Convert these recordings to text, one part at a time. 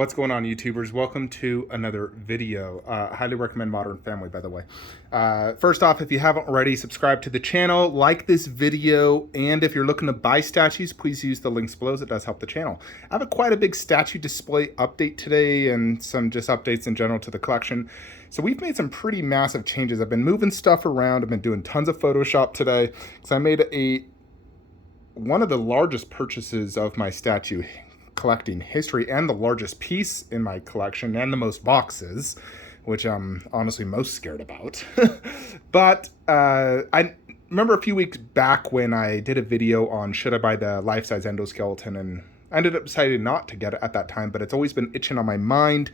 What's going on, YouTubers? Welcome to another video. Highly recommend Modern Family, by the way. First off, if you haven't already, subscribe to the channel, like this video, and if you're looking to buy statues, please use the links below. It does help the channel. I have quite a big statue display update today and some just updates in general to the collection. So we've made some pretty massive changes. I've been moving stuff around. I've been doing tons of Photoshop today because I made one of the largest purchases of my statue collecting history and the largest piece in my collection and the most boxes, which I'm honestly most scared about. But I remember a few weeks back when I did a video on should I buy the life-size endoskeleton, and I ended up deciding not to get it at that time, but it's always been itching on my mind.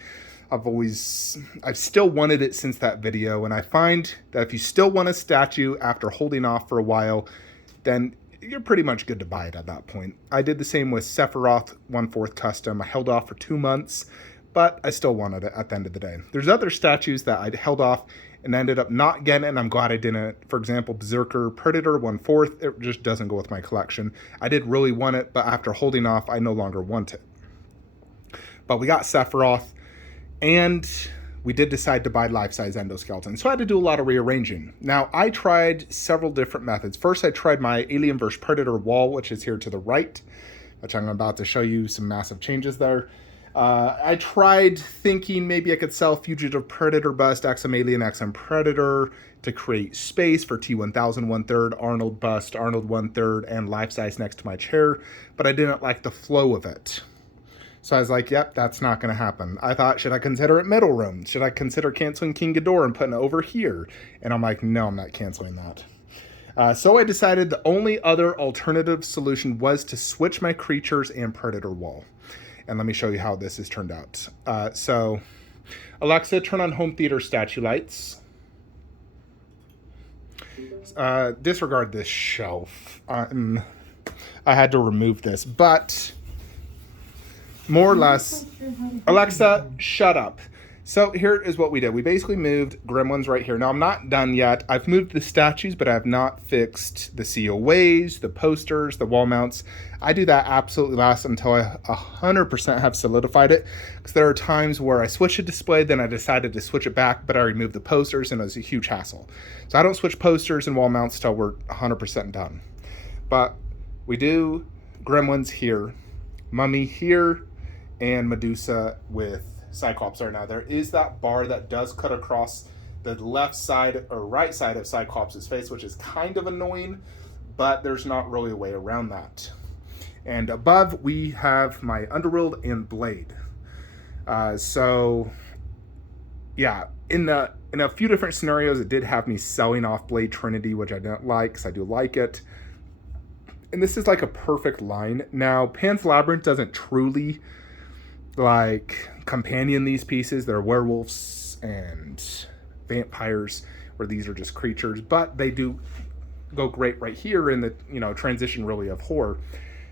I've still wanted it since that video, and I find that if you still want a statue after holding off for a while, then you're pretty much good to buy it at that point. I did the same with Sephiroth 1/4 Custom. I held off for 2 months, but I still wanted it at the end of the day. There's other statues that I held off and ended up not getting, and I'm glad I didn't. For example, Berserker Predator 1/4, it just doesn't go with my collection. I did really want it, but after holding off, I no longer want it. But we got Sephiroth, and we did decide to buy life-size endoskeleton. So I had to do a lot of rearranging. Now, I tried several different methods. First, I tried my Alien vs. Predator wall, which is here to the right, which I'm about to show you some massive changes there. I tried thinking maybe I could sell Fugitive Predator bust, XM Alien, XM Predator to create space for T1000 1/3, Arnold bust, Arnold 1/3, and life-size next to my chair, but I didn't like the flow of it. So I was like, yep, that's not going to happen. I thought, should I consider it middle room? Should I consider canceling King Ghidorah and putting it over here? And I'm like, no, I'm not canceling that. So I decided the only other alternative solution was to switch my creatures and Predator wall. And let me show you how this has turned out. So Alexa, turn on home theater statue lights. Disregard this shelf. I had to remove this, but more or less, Alexa, shut up. So here is what we did. We basically moved Gremlins right here. Now, I'm not done yet. I've moved the statues, but I have not fixed the COAs, the posters, the wall mounts. I do that absolutely last until I 100% have solidified it, because there are times where I switch a display, then I decided to switch it back, but I removed the posters, and it was a huge hassle. So I don't switch posters and wall mounts till we're 100% done. But we do Gremlins here, Mummy here, and Medusa with Cyclops there. Now, there is that bar that does cut across the left side or right side of Cyclops' face, which is kind of annoying, but there's not really a way around that. And above, we have my Underworld and Blade. So, yeah, in a few different scenarios, it did have me selling off Blade Trinity, which I don't like, because I do like it. And this is like a perfect line. Now, Pan's Labyrinth doesn't truly like companion these pieces. They're werewolves and vampires, where these are just creatures, but they do go great right here in the transition really of horror.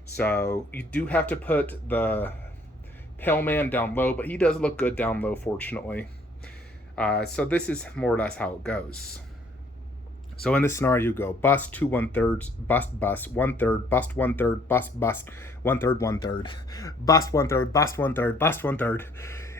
So you do have to put the Pale Man down low, but he does look good down low, fortunately. So this is more or less how it goes. So in this scenario, you go bust 2 1/3, bust 1/3, bust 1/3, bust 1/3, 1/3, bust 1/3, bust 1/3, bust 1/3.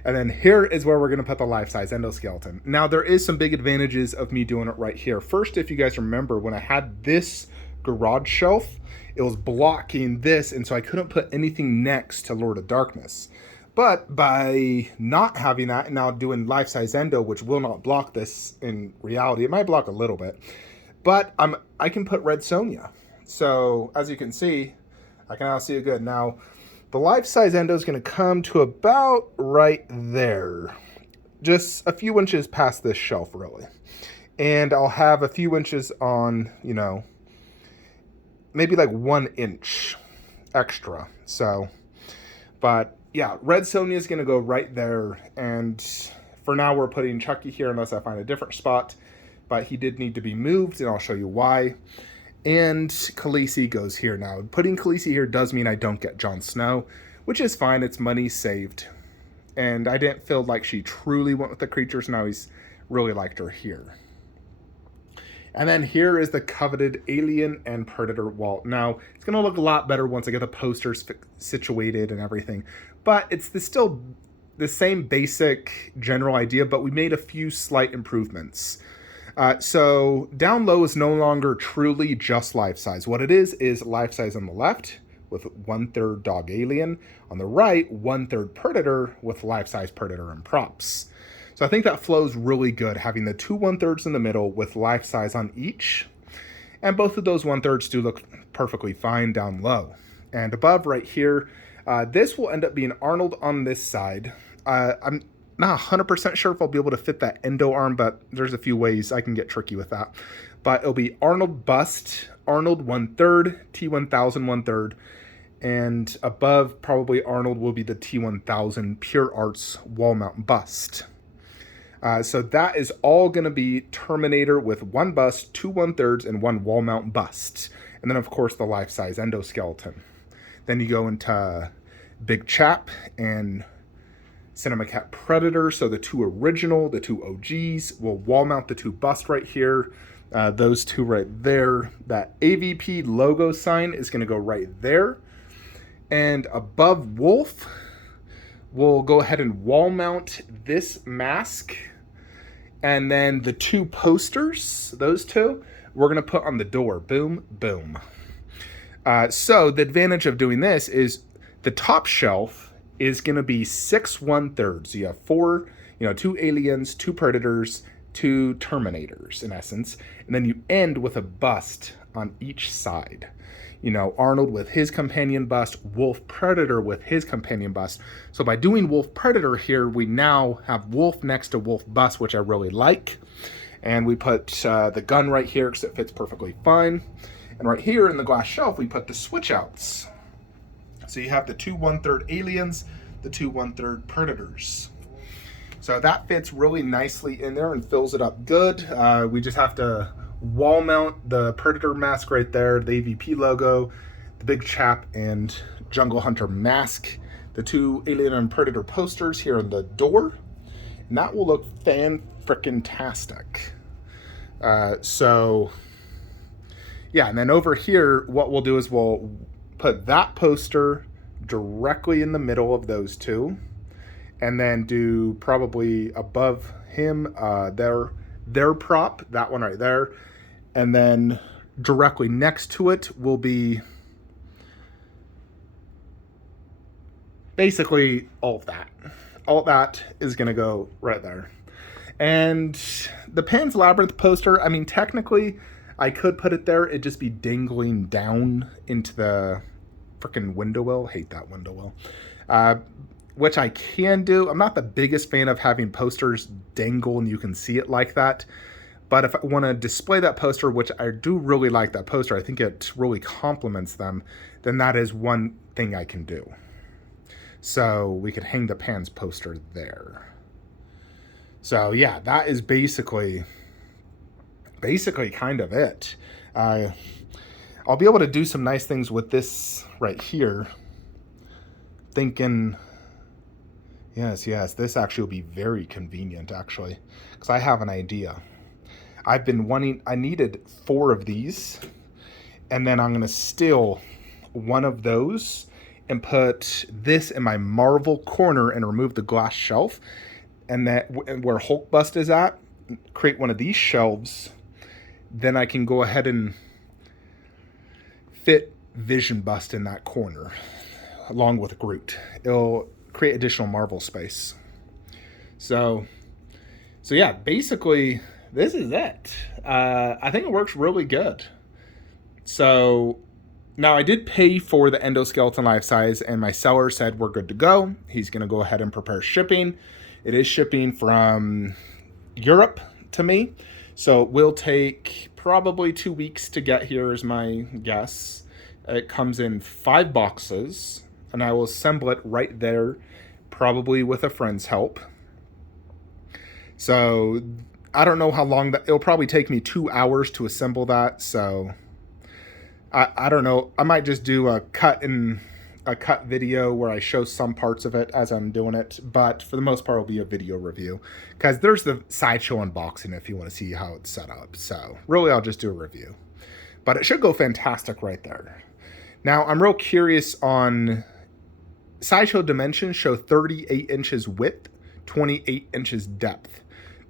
And then here is where we're going to put the life-size endoskeleton. Now, there is some big advantages of me doing it right here. First, if you guys remember, when I had this garage shelf, it was blocking this, and so I couldn't put anything next to Lord of Darkness. But by not having that and now doing life-size endo, which will not block this in reality, it might block a little bit, but I can put Red Sonja. So as you can see, I can now see it good. Now, the life-size endo is going to come to about right there, just a few inches past this shelf, really. And I'll have a few inches on, maybe like 1 inch extra. So, but yeah, Red Sonja is going to go right there, and for now we're putting Chucky here unless I find a different spot, but he did need to be moved, and I'll show you why. And Khaleesi goes here now. Putting Khaleesi here does mean I don't get Jon Snow, which is fine. It's money saved, and I didn't feel like she truly went with the creatures. Now he's really liked her here. And then here is the coveted Alien and Predator wall. Now, it's going to look a lot better once I get the posters situated and everything. But it's still the same basic general idea, but we made a few slight improvements. So down low is no longer truly just life size. What it is life size on the left with 1/3 dog alien. On the right, 1/3 predator with life size predator and props. So I think that flows really good, having the two 1/3s in the middle with life size on each. And both of those 1/3s do look perfectly fine down low. And above right here, this will end up being Arnold on this side. I'm not 100% sure if I'll be able to fit that endo arm, but there's a few ways I can get tricky with that. But it'll be Arnold bust, Arnold 1/3, T1000 1/3, and above probably Arnold will be the T1000 Pure Arts wall mount bust. So that is all going to be Terminator with one bust, two 1/3s, and one wall mount bust. And then, of course, the life-size endoskeleton. Then you go into Big Chap and Cinema Cat Predator. So the two original, the two OGs, will wall mount the two bust right here. Those two right there. That AVP logo sign is going to go right there. And above Wolf, we'll go ahead and wall mount this mask. And then the two posters, those two, we're going to put on the door. Boom, boom. So the advantage of doing this is the top shelf is going to be 6 1/3. You have four, two aliens, two predators, two Terminators in essence. And then you end with a bust on each side. Arnold with his companion bust, Wolf Predator with his companion bust. So by doing Wolf Predator here, we now have Wolf next to Wolf Bust, which I really like. And we put the gun right here because it fits perfectly fine. And right here in the glass shelf, we put the switch outs. So you have the two 1/3 aliens, the two 1/3 predators. So that fits really nicely in there and fills it up good. We just have to wall mount the Predator mask right there, the AVP logo, the Big Chap and Jungle Hunter mask, the two Alien and Predator posters here on the door, and that will look fan-frickin-tastic. So, yeah, and then over here, what we'll do is we'll put that poster directly in the middle of those two, and then do probably above him their prop, that one right there. And then directly next to it will be basically all of that. All of that is going to go right there. And the Pan's Labyrinth poster, I mean, technically, I could put it there. It'd just be dangling down into the freaking window well. Hate that window well. Which I can do. I'm not the biggest fan of having posters dangle and you can see it like that. But if I want to display that poster, which I do really like that poster, I think it really complements them, then that is one thing I can do. So we could hang the Pan's poster there. So yeah, that is basically kind of it. I'll be able to do some nice things with this right here. Thinking, yes, this actually will be very convenient actually, because I have an idea. I've been wanting, I needed 4 of these, and then I'm going to steal one of those and put this in my Marvel corner and remove the glass shelf, and that where Hulk Bust is at, create one of these shelves. Then I can go ahead and fit Vision Bust in that corner along with Groot. It'll create additional Marvel space. So yeah, basically this is it. I think it works really good. So now I did pay for the endoskeleton life size, and my seller said we're good to go. He's going to go ahead and prepare shipping. It is shipping from Europe to me, so it will take probably 2 weeks to get here is my guess. It comes in 5 boxes, and I will assemble it right there, probably with a friend's help. So I don't know how long that, it'll probably take me 2 hours to assemble that. So I don't know. I might just do a cut video where I show some parts of it as I'm doing it. But for the most part, it'll be a video review, because there's the Sideshow unboxing if you want to see how it's set up. So really, I'll just do a review, but it should go fantastic right there. Now I'm real curious on Sideshow dimensions show 38 inches width, 28 inches depth.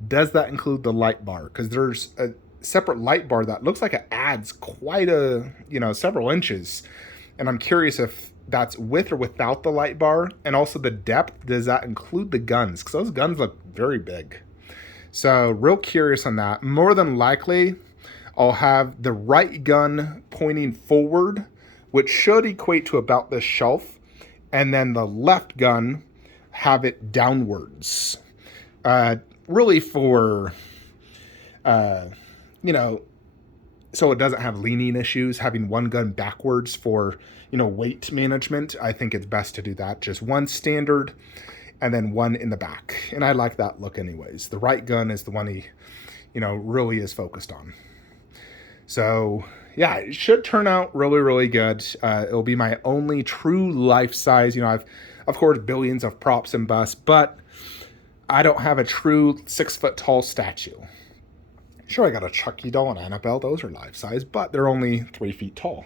Does that include the light bar? Because there's a separate light bar that looks like it adds quite a, several inches. And I'm curious if that's with or without the light bar. And also the depth, does that include the guns? Because those guns look very big. So real curious on that. More than likely, I'll have the right gun pointing forward, which should equate to about this shelf. And then the left gun, have it downwards. Really for, so it doesn't have leaning issues. Having one gun backwards for, weight management, I think it's best to do that. Just one standard and then one in the back. And I like that look anyways. The right gun is the one he, really is focused on. So yeah, it should turn out really, really good. It'll be my only true life size. I've, of course, billions of props and busts, but I don't have a true 6 foot tall statue. Sure, I got a Chucky doll and Annabelle. Those are life size, but they're only 3 feet tall.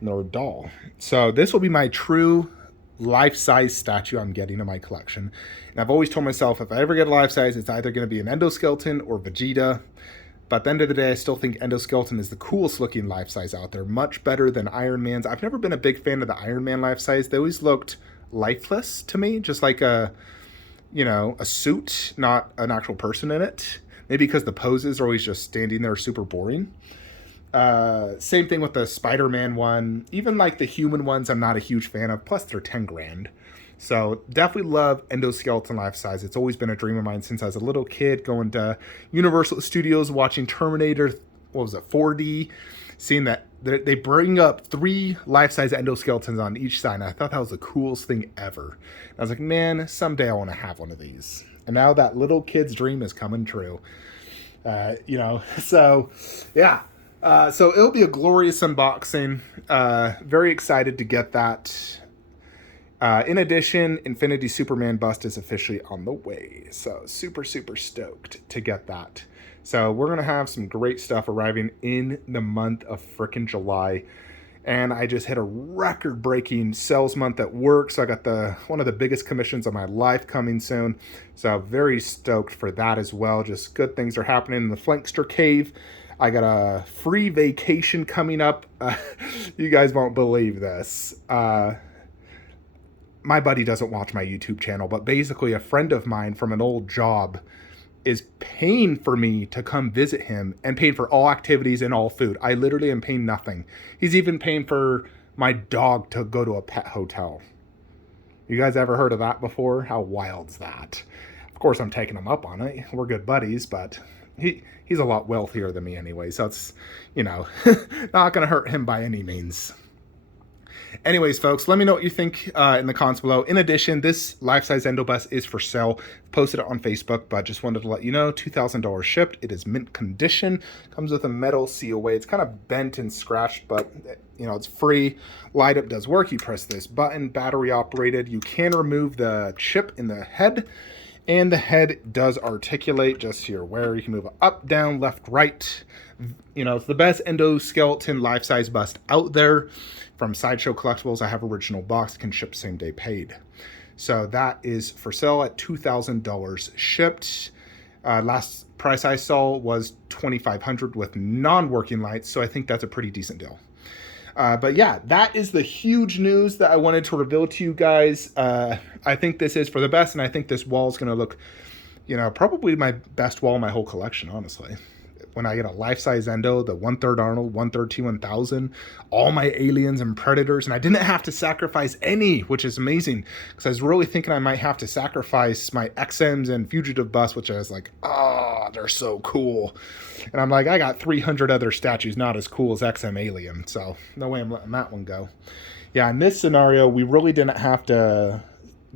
And they're a doll. So this will be my true life size statue I'm getting in my collection. And I've always told myself if I ever get a life size, it's either going to be an endoskeleton or Vegeta. But at the end of the day, I still think endoskeleton is the coolest looking life size out there. Much better than Iron Man's. I've never been a big fan of the Iron Man life size. They always looked lifeless to me, just like a suit, not an actual person in it. Maybe because the poses are always just standing there super boring. Same thing with the Spider-Man one. Even like the human ones, I'm not a huge fan of. Plus, they're 10 grand. So definitely love endoskeleton life size. It's always been a dream of mine since I was a little kid, going to Universal Studios, watching Terminator, 4D, seeing that they bring up 3 life-size endoskeletons on each side. And I thought that was the coolest thing ever. And I was like, man, someday I want to have one of these. And now that little kid's dream is coming true. So yeah. So it'll be a glorious unboxing. Very excited to get that. In addition, Infinity Superman bust is officially on the way. So super, super stoked to get that. So we're going to have some great stuff arriving in the month of frickin' July. And I just hit a record-breaking sales month at work. So I got one of the biggest commissions of my life coming soon. So very stoked for that as well. Just good things are happening in the Flankster cave. I got a free vacation coming up. You guys won't believe this. My buddy doesn't watch my YouTube channel, but basically a friend of mine from an old job is paying for me to come visit him and paying for all activities and all food. I literally am paying nothing. He's even paying for my dog to go to a pet hotel. You guys ever heard of that before? How wild's that? Of course, I'm taking him up on it. We're good buddies, but he's a lot wealthier than me anyway, so it's, not going to hurt him by any means. Anyways, folks, let me know what you think in the comments below. In addition, this life-size endo bust is for sale. Posted it on Facebook, but just wanted to let you know, $2,000 shipped. It is mint condition. Comes with a metal COA. It's kind of bent and scratched, but it's free. Light up does work. You press this button, battery operated. You can remove the chip in the head, and the head does articulate, just so you're aware. You can move it up, down, left, right. It's the best endoskeleton life-size bust out there. From Sideshow Collectibles, I have original box, can ship same day paid. So that is for sale at $2,000 shipped. Last price I saw was $2,500 with non-working lights, so I think that's a pretty decent deal. But yeah, that is the huge news that I wanted to reveal to you guys. I think this is for the best, and I think this wall is going to look, probably my best wall in my whole collection, honestly. When I get a life-size endo, the 1/3 Arnold, 1/3 T1000, all my aliens and predators, and I didn't have to sacrifice any, which is amazing, because I was really thinking I might have to sacrifice my XMs and Fugitive Bus, which I was like, they're so cool. And I'm like, I got 300 other statues not as cool as XM Alien, so no way I'm letting that one go. Yeah, in this scenario, we really didn't have to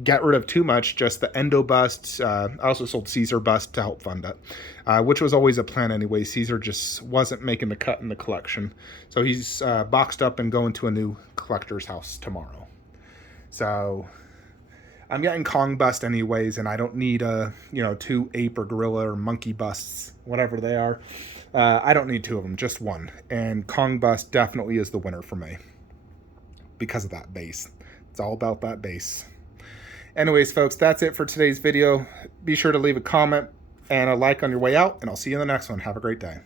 get rid of too much, just the endo busts. I also sold Caesar bust to help fund it, which was always a plan anyway. Caesar just wasn't making the cut in the collection, so he's boxed up and going to a new collector's house tomorrow. So I'm getting Kong bust anyways, and I don't need 2 ape or gorilla or monkey busts, whatever they are. I don't need 2 of them, just 1. And Kong bust definitely is the winner for me because of that base. It's all about that base. Anyways, folks, that's it for today's video. Be sure to leave a comment and a like on your way out, and I'll see you in the next one. Have a great day.